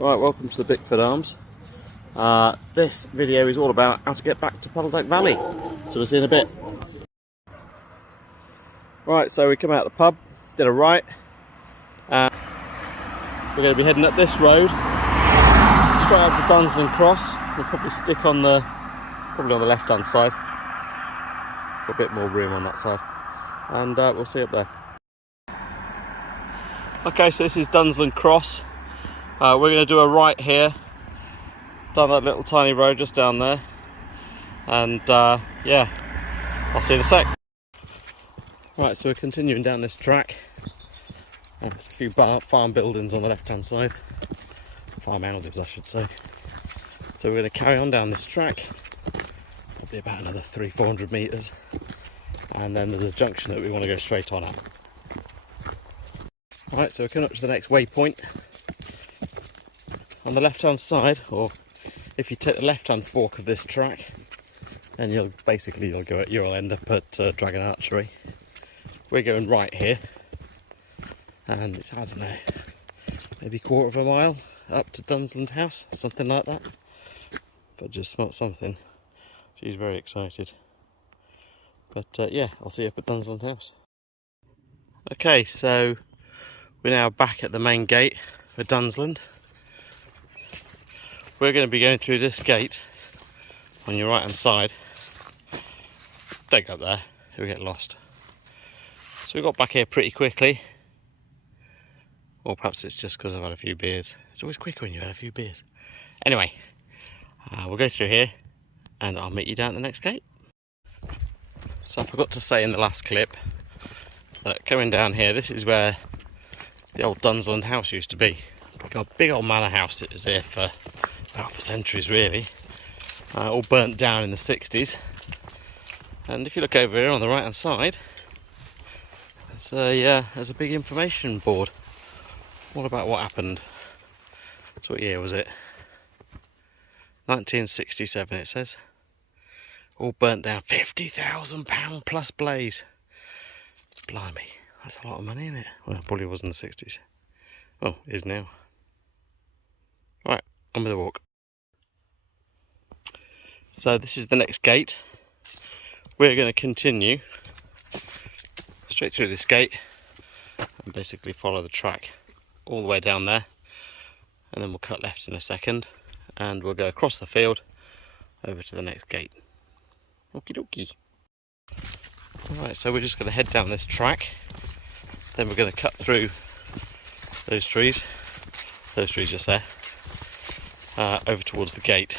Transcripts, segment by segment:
Right, welcome to the Bickford Arms. This video is all about how to get back to Puddleduck Valley, so we'll see in a bit. Right, so we come out of the pub, did a right, and we're going to be heading up this road, straight up to Dunsland Cross. We'll probably stick on the, left hand side. Got a bit more room on that side, and we'll see up there. Okay, so this is Dunsland Cross. We're going to do a right here, down that little tiny road just down there, and yeah, I'll see you in a sec. Right, so we're continuing down this track. There's a few farm buildings on the left hand side, farmhouses I should say. So we're going to carry on down this track, probably about another 300-400 metres, and then there's a junction that we want to go straight on at. Right, so we're coming up to the next waypoint. On the left hand side, or if you take the left hand fork of this track, then you'll end up at Dragon Archery. We're going right here, and it's, I don't know, maybe a quarter of a mile up to Dunsland House, or something like that. But just smelt something. She's very excited. But yeah, I'll see you up at Dunsland House. Okay, so we're now back at the main gate for Dunsland. We're going to be going through this gate on your right hand side. Don't go up there, you'll get lost. So we got back here pretty quickly. Or perhaps it's just because I've had a few beers. It's always quicker when you've had a few beers. Anyway, we'll go through here and I'll meet you down at the next gate. So I forgot to say in the last clip that coming down here, this is where the old Dunsland House used to be. Big old manor house. It was here for centuries really, all burnt down in the 60s. And if you look over here on the right hand side, there's a big information board all about what happened. So what year was it? 1967 it says. All burnt down, £50,000 plus blaze. Blimey, that's a lot of money, isn't it? Well, it probably was in the 60s. Oh, it is now. Right, on with the walk. So this is the next gate. We're going to continue straight through this gate and basically follow the track all the way down there, and then we'll cut left in a second and we'll go across the field over to the next gate. Okie dokie. Alright, so we're just going to head down this track, then we're going to cut through those trees just there, over towards the gate.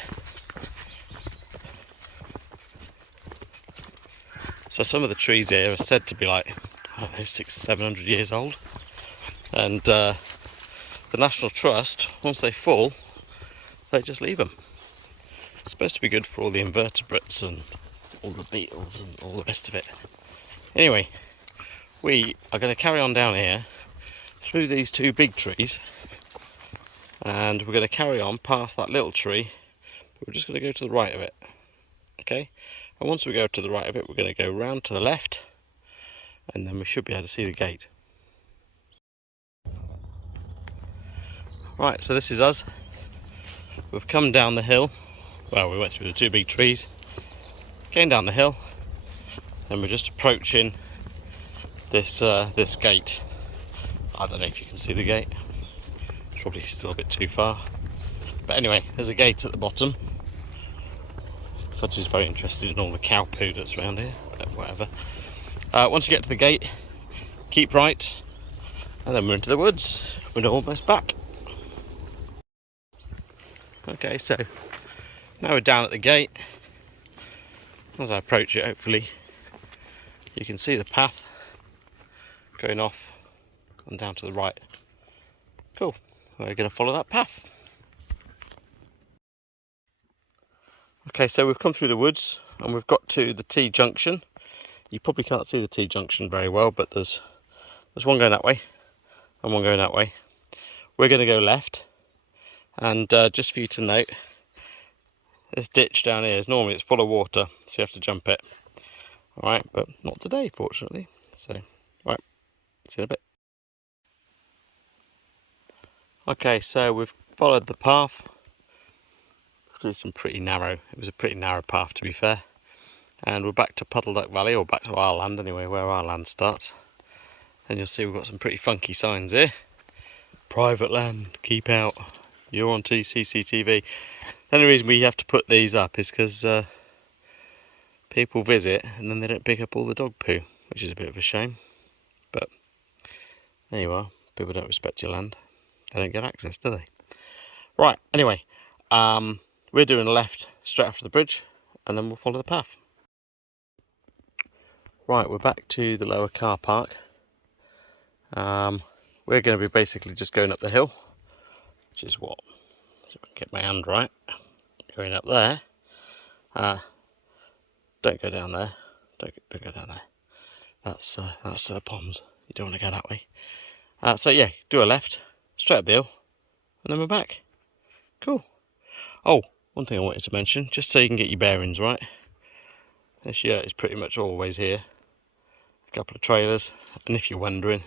So some of the trees here are said to be like, I don't know, 600 or 700 years old, and the National Trust, once they fall, they just leave them. It's supposed to be good for all the invertebrates and all the beetles and all the rest of it. Anyway, we are going to carry on down here through these two big trees, and we're going to carry on past that little tree, but we're just going to go to the right of it. Okay, and once we go to the right of it, we're going to go round to the left, and then we should be able to see the gate. Right, so this is us. We've come down the hill. Well, we went through the two big trees, came down the hill, and we're just approaching this this gate. I don't know if you can see the gate. It's probably still a bit too far. But anyway, there's a gate at the bottom. Fudge is very interested in all the cow poo that's around here, but whatever. Once you get to the gate, keep right, and then we're into the woods. We're almost back. Okay, so now we're down at the gate. As I approach it, hopefully you can see the path going off and down to the right. Cool, we're going to follow that path. Okay, so we've come through the woods and we've got to the T junction. You probably can't see the T junction very well, but there's one going that way and one going that way. We're going to go left, and just for you to note, this ditch down here is normally it's full of water, so you have to jump it. Alright, but not today, fortunately. So, right, see you in a bit. Okay, so we've followed the path through some pretty narrow, it was a pretty narrow path to be fair, and we're back to Puddleduck Valley, or back to our land anyway, where our land starts. And you'll see we've got some pretty funky signs here. Private land, keep out, you're on CCTV. The only reason we have to put these up is because people visit and then they don't pick up all the dog poo, which is a bit of a shame. But there you are, people don't respect your land. They don't get access, do they? Right, anyway, we're doing a left straight after the bridge, and then we'll follow the path. Right, we're back to the lower car park. We're going to be basically just going up the hill, which is what, so I can get my hand right, going up there. Don't go down there, don't go down there. That's to the ponds, you don't want to go that way. So yeah, do a left, straight up the hill, and then we're back. Cool. Oh, one thing I wanted to mention, just so you can get your bearings right. This yurt is pretty much always here. A couple of trailers, and if you're wondering,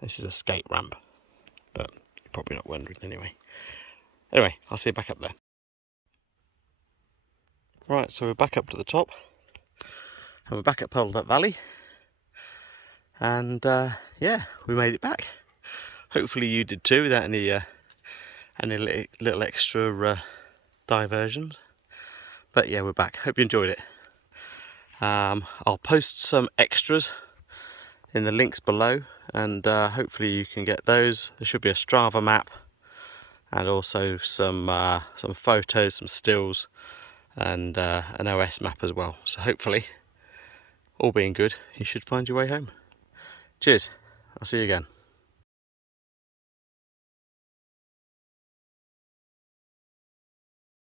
this is a skate ramp. But you're probably not wondering anyway. Anyway, I'll see you back up there. Right, so we're back up to the top. And we're back at Puddleduck Valley. And yeah, we made it back. Hopefully you did too, without any little extra diversions. But yeah, we're back. Hope you enjoyed it. I'll post some extras in the links below, and hopefully you can get those. There should be a Strava map, and also some photos, some stills, and an OS map as well. So hopefully, all being good, you should find your way home. Cheers. I'll see you again.